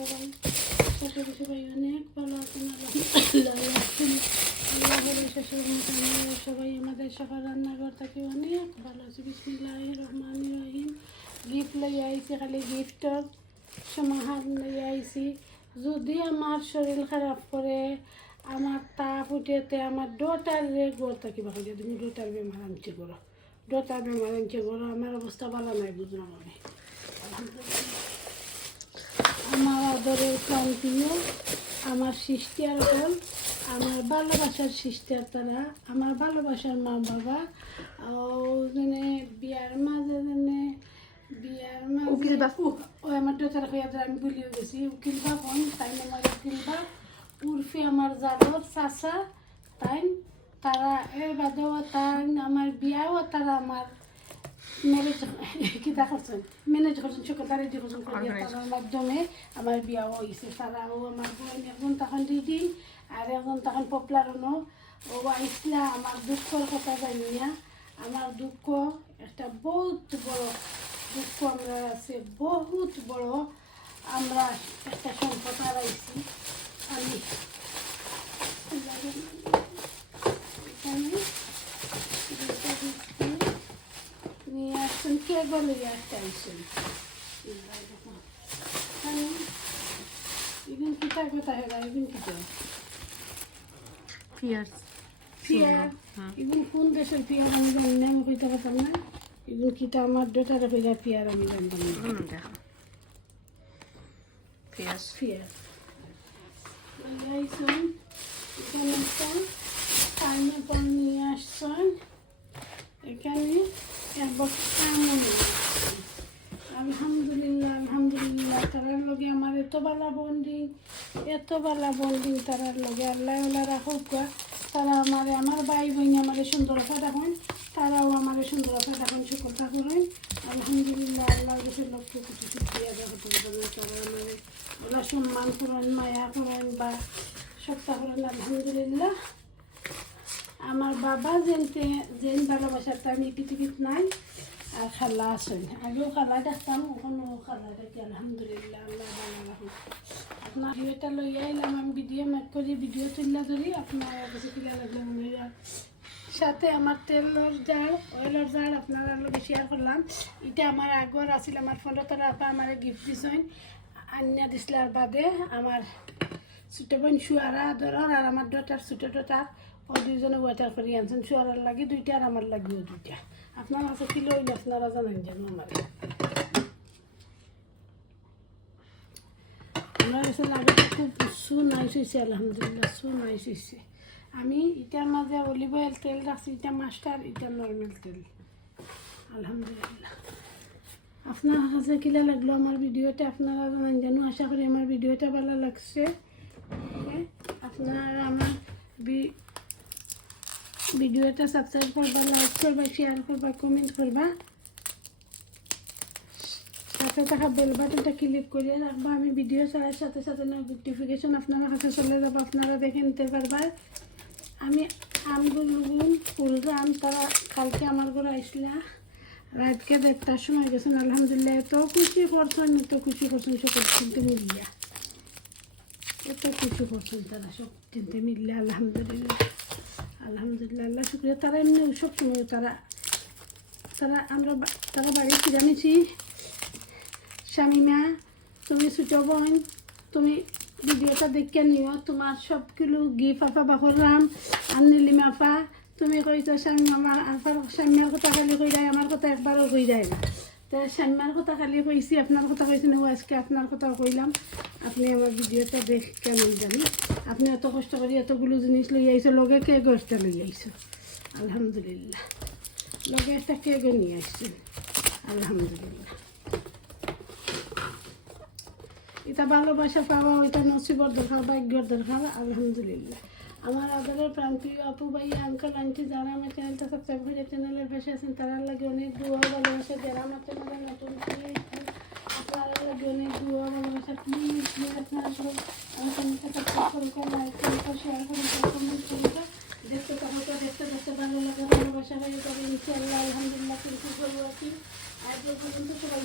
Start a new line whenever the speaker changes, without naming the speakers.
সবাই সবাই অনেক ভালো আছেন আল্লাহ সবাই আমাদের সবার রান্নাঘর থেকে অনেক ভালো আছে। বিসমিল্লাহ রহমান রহিম। গিফট খালি গিফটর সমাহার লই আইছি। যদি আমার শরীর খারাপ করে, আমার তাপ উঠেতে আমার ডটারে গড় থাকি ভালো তুমি ডোটার বেমার আনছি করো ডোটার বেমার আনছি করো আমার অবস্থা ভালো নাই, বুঝলাম আমি। আলহামদুলিল্লাহ। আদরের প্রান্তীয় আমার সৃষ্টিয়ার হল আমার ভালোবাসার সৃষ্টিয়ার তারা আমার ভালোবাসার মা বাবা ওখানে বিয়ার মাঝে যেনে বিয়ার মাঝে
উকিল বাপু?
ও আমার ডোটার হইয়া আমি ভুলিয়ে গেছি উকিল বাপন তাই আমার উকিল বাপ উর্ফে আমার যাদব চাচা তাই তারা এর বাদেও তাই আমার বিয়াও তারা আমার কিতা করছেন ম্যানেজ করছেন সেক্রেটারি যে করছেন তার মাধ্যমে আমার বিয়াও হয়েছে তারাও আমার বোন এখন তখন দিদি আর এখন তখন পপুলার হনো ও আইসলা আমার দুঃখর কথা জানিয়া আমার দুঃখ একটা বহুত বড় দুঃখ আমরা আছে বহুত বড় আমরা একটা সংকট হারাইছি আমি এখানে দুইটা দিচ্ছি নিয়ে বলে একটা আইসেন ইগুন কিতা কথা হেরা ইগুন কিতা
পিয়ার্স
পিয়ার ইগুন কোন দেশের পিয়ার আমি জানি না আমি কইতে পারতাম না ইগুন কিতা আমার ডোটারে কইরা পিয়ার আমি জানতাম না
পিয়ার্স
পিয়ার আইসেন এখানে একটা পাইনাপল নিয়ে আসছেন এখানে এক বস্তা আমও নিয়ে আসছেন আলহামদুলিল্লাহ আলহামদুলিল্লাহ তারার লগে আমার এত বালা বন্ডিং এত বালা বন্ডিং তারার লগে আল্লাহ আল্লাহ রাখুক তারা আমার আমার ভাই বোন আমার সুন্দরতা দেখেন তারাও আমার সুন্দরতা দেখেন সকলতা করেন। আলহামদুলিল্লাহ, আল্লাহ কাছে লক্ষ কোটি শুক্রিয়া দেখতে তারা আমার ওরা সম্মান করেন, মায়া করেন, বা সপ্তাহ করেন, আলহামদুলিল্লাহ। আমার বাবা যেনতে, যেন ভালোবাসাটা আমি পৃথিবীত নাই আর খালা আছেন আগেও খালা দেখতাম ওখানেও খালা দেখি আলহামদুলিল্লাহ আল্লাহ রাখুন আপনার ভিডিওটা লই আইলাম আমি ভিডিও মেক করি ভিডিও তুললা ধরি আপনার কাছে কিলা লাগলে হয় সাথে আমার তেলের জার অয়েলের জার আপনারা লগে শেয়ার করলাম এটা আমার আগর আছিল আমার ফোনটা তারা আপা আমার গিফট দিছেন আন্যা দিসলার বাদে আমার ছোটো বোন শুয়ারা ধরার আর আমার ডটার ছোটো ডটার ও দুইজনে ওয়াটার করে আনছেন শুয়ারার লাগে দুইটা আর আমার লাগবেও দুইটা আপনার কাছে কিলো হইলে আপনারা জানেন যেন আমার আমার কাছে লাগে খুব সু নাইস হয়েছে আলহামদুলিল্লাহ সু নাইস হয়েছে আমি এটার মাঝে অলিভ অয়েল তেল রাখছি এটা মাস্টার এটা নর্মাল তেল। আলহামদুলিল্লাহ। আপনার কাছে কিলা লাগল আমার ভিডিওটা? আপনারা জানেন জানো, আশা করি আমার ভিডিওটা ভালো লাগছে। আপনারা আমার ভিডিওটা সাবস্ক্রাইব করবা লাইক করবা শেয়ার করবা কমেন্ট করবা। সাথে থাকা বেল বাটনটা ক্লিক করে রাখবা। আমি ভিডিও ছাড়ার সাথে সাথে নোটিফিকেশন আপনার কাছে চলে যাব, আপনারা দেখে নিতে পারবা। আমি আমগুলো ফুলরাম তারা কালকে আমার ঘরে আসলা। রাতকে দেড়টার সময় গেছেন, আলহামদুলিল্লাহ, এত খুশি করছেন, এত খুশি করছেন সকল কিন্তু মিলিয়া। এত খুশি করছেন তারা সব চিনতে মিললে আলহামদুলিল্লাহ। আলহামদুলিল্লাহ আল্লাহ শুক্রিয়া। তারা এমনি সব সময় তারা তারা আমরা তারা বাড়ি ফিরে নিছি শামিমা তুমি ছোট বোন, তুমি ভিডিওটা দেখে নিও। তোমার সবগুলো গিফট আপা বাকরাম আর নীলিমা আপা তুমি কইছো শামিমা আমার শামিমার কথা খালি কই যায় আমার কথা একবারও কই যায় না। তো শামিমার কথা খালি কইছি আপনার কথা কইছি না আজকে আপনার কথাও কইলাম। আপনি আমার ভিডিওটা দেখ কেমন জানি? আপনি এত কষ্ট করে এতগুলো জিনিস লই আইছো, লগে কে গোষ্ঠটা লই আইছো? আলহামদুলিল্লাহ। লগে একটা কেকও নিয়ে আসছেন আলহামদুলিল্লাহ। এটা ভালোবাসা পাওয়া, ওইটা নসিবর দরকার ভাগ্যর দরকার আলহামদুলিল্লাহ। আমার আদরের প্রান্তীয় আপু ভাই আঙ্কেল আন্টি যারা আমার চ্যানেলটা সাবস্ক্রাইব করে চ্যানেলের পাশে আছেন, তারা লাগে অনেক দুয়া ভালোবাসা। যারা আমার চ্যানেলে নতুন আপনারা লাগে অনেক দুয়া ভালোবাসা প্লিজ আপনারা সব আমার চ্যানেলটা সাবস্ক্রাইব করে লাইক করে শেয়ার করে কমেন্ট করে দেখতে থাকো দেখতে দেখতে ভালো লাগে ভালোবাসা হয়ে যাবে ইনশাআল্লাহ আলহামদুলিল্লাহ কিন্তু করব আর কি সবাই